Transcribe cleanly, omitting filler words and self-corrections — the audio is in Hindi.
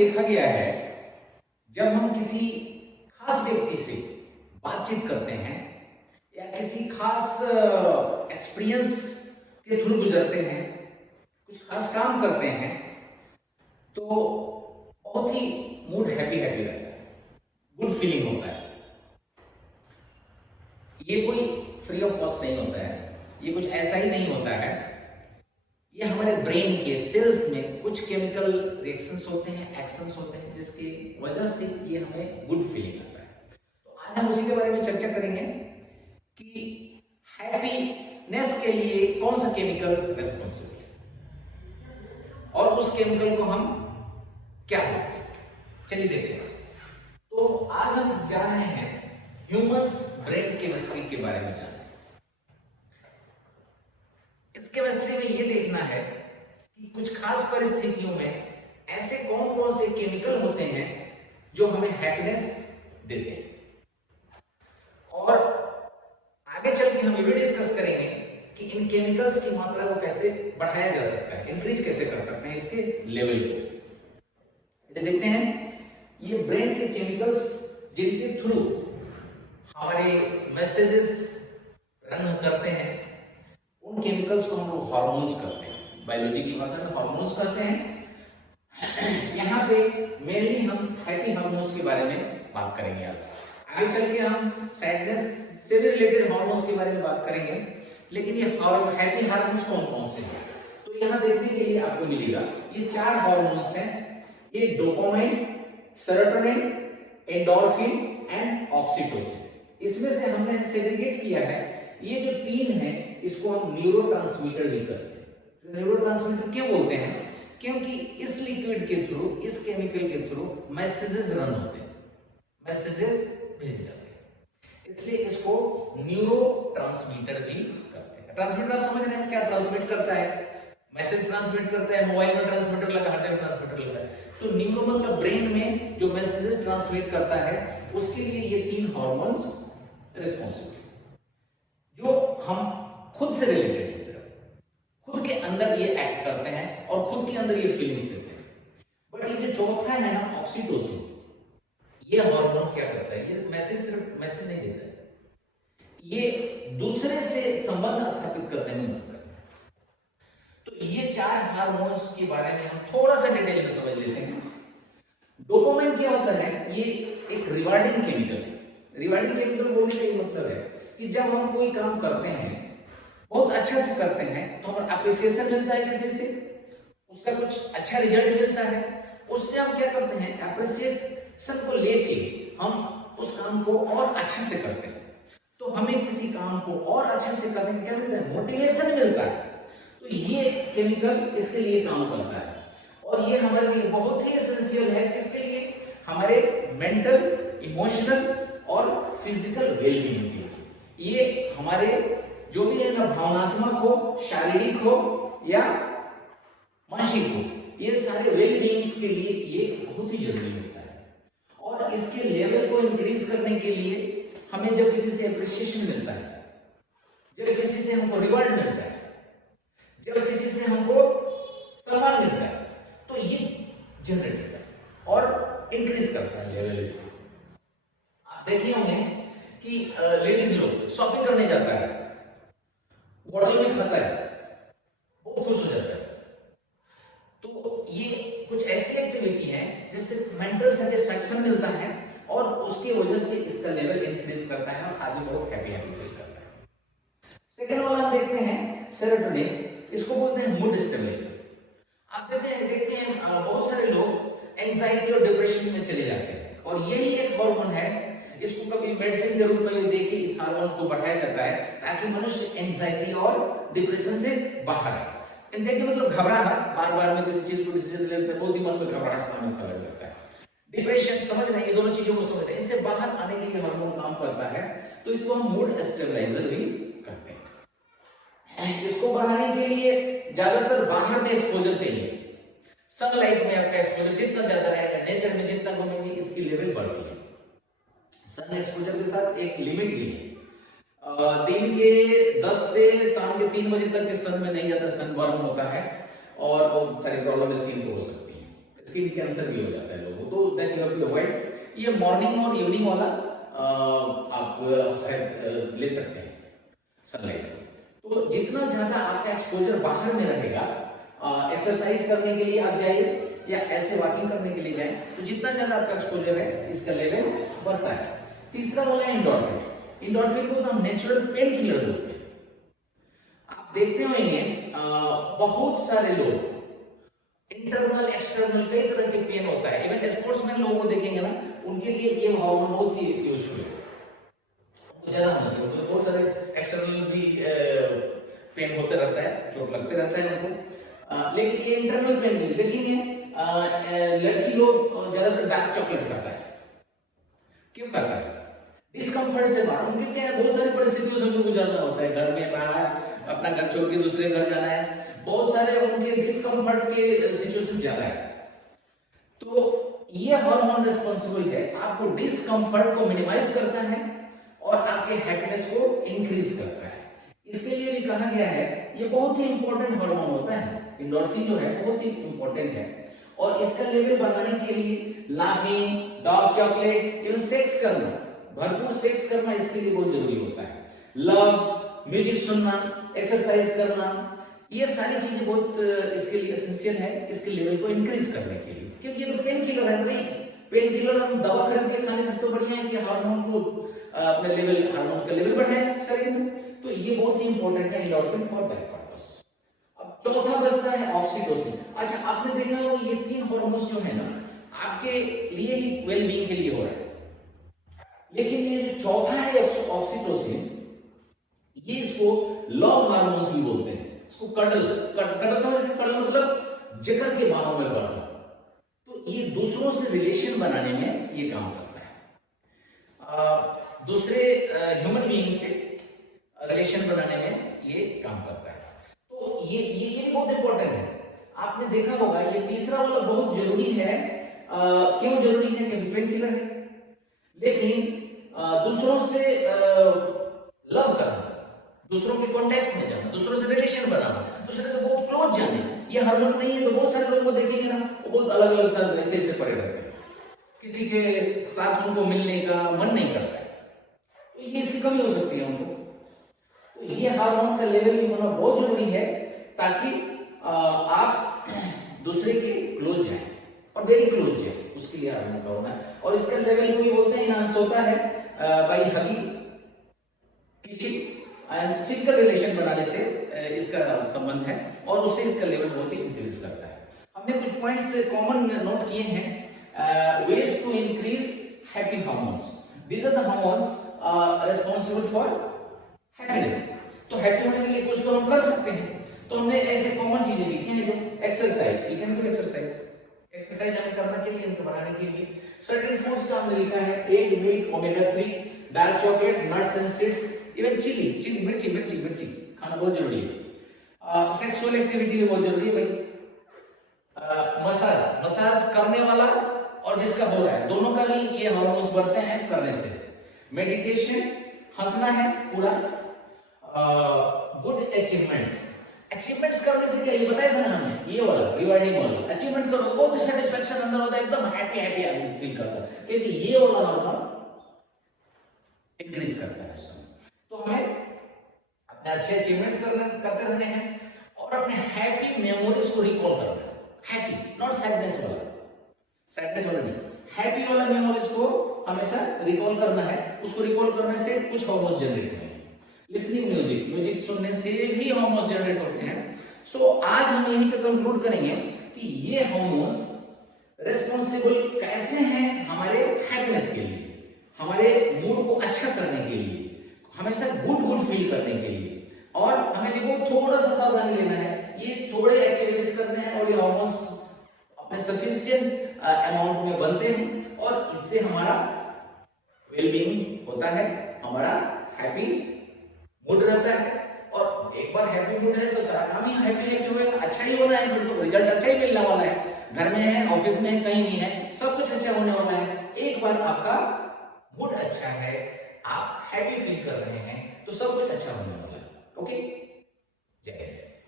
देखा गया है जब हम किसी खास व्यक्ति से बातचीत करते हैं या किसी खास एक्सपीरियंस के थ्रू गुजरते हैं, कुछ खास काम करते हैं, तो बहुत ही मूड हैप्पी हैप्पी रहता है, गुड फीलिंग होता है। ये कोई फ्री ऑफ कॉस्ट नहीं होता है, ये कुछ ऐसा ही नहीं होता है। ये हमारे ब्रेन के सेल्स में कुछ केमिकल रिएक्शंस होते हैं, एक्शंस होते हैं, जिसकी वजह से ये हमें गुड फीलिंग आता है। तो आज हम उसी के बारे में चर्चा करेंगे कि हैप्पीनेस के लिए कौन सा केमिकल रिस्पॉन्सिबल है और उस केमिकल को हम क्या बोलते हैं। चलिए देखते हैं। तो आज हम जान रहे हैं ह्यूमंस ब्रेन केमिस्ट्री के बारे में जानते हैं। इस केमिस्ट्री में ये देखना है कि कुछ खास परिस्थितियों में ऐसे कौन कौन से केमिकल होते हैं जो हमें हैप्पीनेस देते हैं, और आगे चल के हम ये भी डिस्कस करेंगे कि इन केमिकल्स की मात्रा को कैसे बढ़ाया जा सकता है, इंक्रीज कैसे कर सकते हैं इसके लेवल को। देखते हैं ये ब्रेन के केमिकल्स जिनके थ्रू हमारे मैसेजेस रन करते हैं, उन केमिकल्स को हम लोग हार्मोन्स कहते हैं, बायोलॉजी की भाषा में हार्मोन्स कहते हैं। यहाँ पे मेनली हम हैप्पी हार्मोन्स के बारे में बात करेंगे। आज आगे चल के हम सैडनेस से भी रिलेटेड हार्मोन्स के बारे में बात करेंगे, लेकिन ये हैप्पी हार्मोन्स कौन कौन से हैं तो यहाँ देखने के लिए आपको मिलेगा ये 4 हार्मोन्स हैं। ये dopamine, serotonin, endorphin and oxytocin. इसमें से हमने सेग्रीगेट किया है ये जो 3 हैं, इसको हम न्यूरोट्रांसमीटर भी कहते हैं। न्यूरोट्रांसमीटर क्यों बोलते हैं? क्योंकि इस लिक्विड के थ्रू, इस केमिकल के थ्रू मैसेजेस रन होते हैं, मैसेजेस भेजे जाते हैं, इसलिए इसको न्यूरोट्रांसमीटर भी कहते हैं। ट्रांसमीटर आप समझ रहे हैं क्या ट्रांसमिट करता है? मैसेज ट्रांसमिट करता है, मोबाइल में ट्रांसमीटर लगा, हर जगह ट्रांसमीटर लगा है। तो न्यूरो मतलब ब्रेन में जो मैसेजेस ट्रांसमिट करता है, उसके लिए ये 3 हार्मोन्स रिस्पॉन्सिबल, जो हम खुद से रिलेटेड है, सिर्फ खुद के अंदर ये एक्ट करते हैं और खुद के अंदर ये फीलिंग्स देते हैं। बट ये जो चौथा है ना, ऑक्सीटोसिन, ये हार्मोन क्या करता है? ये मैसेज सिर्फ मैसेज नहीं देता है, ये दूसरे से संबंध स्थापित करने में मदद करता है। तो ये 4 हार्मोन्स के बारे में हम थोड़ा सा डिटेल में समझ लेते हैं। डोपामाइन क्या होता है? ये एक रिवार्डिंग केमिकल है। रिवार्डिंग केमिकल बोलने का ये मतलब है कि जब हम कोई काम करते हैं, बहुत अच्छा से करते हैं, तो हमें अप्रिसिएशन मिलता है किसी से, उसका कुछ अच्छा रिजल्ट मिलता है, उससे हम क्या करते हैं, अप्रिसिएशन को लेके हम उस काम को और अच्छे से करते हैं। तो हमें किसी काम को और अच्छे से करने का क्या मिलता है? मोटिवेशन मिलता है। तो ये केमिकल इसके लिए काम करता है, और ये हमारे लिए बहुत ही एसेंशियल है। किसके लिए? हमारे मेंटल, इमोशनल और फिजिकल वेलबींग के लिए। ये हमारे जो भी है ना, भावनात्मक हो, शारीरिक हो या मानसिक हो, ये सारे वेलबींग्स के लिए ये बहुत ही जरूरी होता है। और इसके लेवल को इंक्रीज करने के लिए हमें जब किसी से अप्रिसिएशन मिलता है, जब किसी से हमको रिवॉर्ड मिलता है, जब किसी से हमको सम्मान मिलता है, तो ये जनरेट होता है और इंक्रीज करता है लेवल। इससे आप देखे होंगे कि लेडीज लोग शॉपिंग करने जाता है, होटल में खाता है, बहुत खुश हो जाता है। तो ये कुछ ऐसी एक्टिविटी है जिससे मेंटल सेटिस्फैक्शन मिलता है और उसकी वजह से इसका लेवल इंक्रीज करता है और आदमी बहुत हैप्पी हैप्पी फील करता है। सेकंड वाला हम देखते हैं सेरोटोनिन, इसको बोलते हैं मूड स्टेबलाइजर। आप देखते हैं बहुत सारे लोग एंजाइटी और डिप्रेशन में चले जाते हैं, और यही एक हार्मोन है, इसको कभी मेडिसिन के रूप में देके इस हार्मोन्स को बढ़ाया जाता है ताकि मनुष्य एंजाइटी और डिप्रेशन से बाहर आए। एंजाइटी मतलब घबराहट, बार बार में किसी चीज को डिसीजन लेते हैं, बहुत ही मन में घबराहट सा लग जाता है। डिप्रेशन, समझ रहे हैं, ये दोनों चीजों को समझ रहे हैं, इनसे बाहर आने के लिए हार्मोन काम करता है, तो इसको हम मूड स्टेबलाइजर भी कहते हैं। इसको बढ़ाने के लिए ज्यादातर बाहर में एक्सपोजर चाहिए, सनलाइट में आपका एक्सपोजर जितना ज्यादा रहेगा, नेचर में जितना घूमेंगे, इसकी लेवल बढ़ती है। सन एक्सपोजर के साथ एक लिमिट भी है, दिन के 10 से शाम के 3 बजे तक के सन में नहीं जाता, सन बर्न होता है और बहुत सारी प्रॉब्लम स्किन को हो सकती है। स्किन कैंसर भी हो जाता है लोगों को, तो that you have to avoid. ये मॉर्निंग और इवनिंग वाला आप ले सकते हैं सनलाइट। तो जितना ज्यादा आपका एक्सपोजर बाहर में रहेगा, एक्सरसाइज करने के लिए आप जाइए या ऐसे वॉकिंग करने के लिए जाएं, तो जितना ज्यादा आपका एक्सपोजर है इसका लेवल बढ़ता है। तीसरा वाला है एंडोर्फिन। एंडोर्फिन को हम नेचुरल पेन किलर बोलते हैं। आप देखते होंगे बहुत सारे लोग इंटरनल एक्सटर्नल कई तरह के पेन होता है, इवन स्पोर्ट्समैन लोगों को देखेंगे ना, उनके लिए ये हार्मोन बहुत ही यूजफुल है। ज्यादा होना चाहिए, उनको बहुत सारे एक्सटर्नल भी पेन होते रहता है, चोट लगते रहता है उनको, लेकिन ये इंटरनल पेन नहीं। देखेंगे लड़की लोग ज्यादातर डार्क चॉकलेट खाता है। क्यों खाता है? डिस्कम्फर्ट से बाहर। उनके क्या है, बहुत सारी परिस्थितियों से उनको गुजरना होता है, घर में बाहर, अपना घर छोड़ के दूसरे घर जाना है, बहुत सारे उनके डिस्कम्फर्ट के सिचुएशन ज्यादा है। तो ये हार्मोन रिस्पांसिबल है, आपको डिस्कम्फर्ट को मिनिमाइज करता है और आपके हैप्पीनेस को इंक्रीज करता है। इसके लिए भी कहा गया है, ये बहुत ही इंपॉर्टेंट हार्मोन होता है, एंडोर्फिन जो है बहुत ही इंपॉर्टेंट है, और इसका लेवल बढ़ाने के लिए laughing, dark chocolate, even sex करना, भरपूर सेक्स करना इसके लिए बहुत जरूरी होता है। लव, म्यूजिक सुनना, एक्सरसाइज करना, ये सारी चीजें बहुत इसके लिए एसेंशियल है, इसके लेवल को इंक्रीज करने के लिए। क्योंकि ये तो पेन किलर है भाई, पेन किलर हम दवा खरीद के खाने से तो बढ़िया है कि हार्मोन को अपने लेवल, हार्मोन का लेवल बढ़ाए शरीर में। तो ये बहुत ही इंपॉर्टेंट है एंडोर्फिन फॉर दैट पर्पस। अब चौथा बचता है ऑक्सीटोसिन। अच्छा, आपने देखा होगा ये तीन हार्मोन्स जो है ना, आपके लिए ही वेल बीइंग के लिए हो रहा है, लेकिन ये जो चौथा है ऑक्सीटोसिन, ये इसको लव हार्मोन्स भी बोलते हैं। इसको कडल समझ, कडल मतलब जकड़ के बाहों में बढ़ना। तो ये दूसरों से रिलेशन बनाने में ये काम करता है, दूसरे ह्यूमन बीइंग से रिलेशन बनाने में ये काम करता है। तो ये बहुत इंपॉर्टेंट है। आपने देखा होगा ये तीसरा वाला बहुत जरूरी है। क्यों जरूरी है? क्योंकि पेन किलर है, लेकिन दूसरों से लव करना, दूसरों के कांटेक्ट में जाना, दूसरों से रिलेशन बनाना, दूसरे से बहुत क्लोज जाने, ये हार्मोन नहीं है। तो बहुत सारे लोगों को देखेंगे ना, वो बहुत अलग अलग साथ ऐसे पड़े रहते हैं, किसी के साथ उनको मिलने का मन नहीं करता है, तो ये इसकी कमी हो सकती है उनको। तो ये हार्मोन का लेवल भी होना बहुत जरूरी है, ताकि आप दूसरे के क्लोज जाए और वेरी क्लोज जाए, उसके लिए हार्मोन का होना है। और इसका लेवल को भी बोलते हैं इनहांस होता है by hugging, kissing and physical relation बनाने से इसका संबंध है, और उससे इसका लेवल बहुत ही इंक्रीज करता है। हमने कुछ पॉइंट्स कॉमन नोट किए हैं। Ways to increase happy hormones, these are the hormones responsible for happiness. तो हैप्पी होने के लिए कुछ तो हम कर सकते हैं, तो हमने ऐसे कॉमन चीजें लिखी हैं। जो exercise, you can do exercise हमें करना चाहिए इनको बनाने के लिए। सर्टेन फूड्स का हमने लिखा है, egg, milk, omega 3, dark chocolate, nuts and seeds, even chilli, मिर्ची खाना बहुत जरूरी है। सेक्सुअल एक्टिविटी भी बहुत जरूरी है भाई। मसाज करने वाला और जिसका हो रहा है, दोनों का भी ये हार्मोन्स बढ़ते हैं करने से। मेडिटेशन, हंसना है पूरा। गुड अचीवमेंट्स करने से क्या, ये बताया था ना हमें, ये वाला रिवार्डिंग वाला अचीवमेंट करो, बहुत सेटिस्फैक्शन अंदर होता है, एकदम हैप्पी आदमी फील करता है, क्योंकि ये वाला हार्मोन इंक्रीज करता है। तो हमें अपने अच्छे अचीवमेंट्स करते रहने हैं और अपने हैप्पी मेमोरीज को रिकॉल करना है। हैप्पी, नॉट सैडनेस वाला नहीं, हैप्पी वाला मेमोरीज को हमेशा रिकॉल करना है। उसको रिकॉल करने से कुछ हार्मोन्स जनरेट होंगे। लिसनिंग म्यूजिक सुनने से भी हार्मोन्स जनरेट होते हैं। सो आज हम यहीं पे कंक्लूड करेंगे कि ये हार्मोन्स रिस्पांसिबल कैसे हैं हमारे हैप्पीनेस के लिए, हमारे मूड को अच्छा करने के लिए, हमेशा गुड फील करने के लिए। और हमें देखो थोड़ा सा सावधानी लेना है, ये थोड़े एक्टिविटीज करते हैं और ये हार्मोन्स अपने सफिशिएंट अमाउंट में बनते हैं, और इससे हमारा वेलबींग होता है, हमारा हैप्पी मूड रहता है। और एक बार हैप्पी मूड है तो सारा काम ही हैप्पी होएगा, अच्छा ही होना है, तो रिजल्ट अच्छा ही मिलने वाला है। घर में है, ऑफिस में है, कहीं भी है, सब कुछ अच्छा होने वाला है। एक बार आपका मूड अच्छा है, आप हैप्पी फील कर रहे हैं, तो सब कुछ अच्छा होने वाला है। ओके।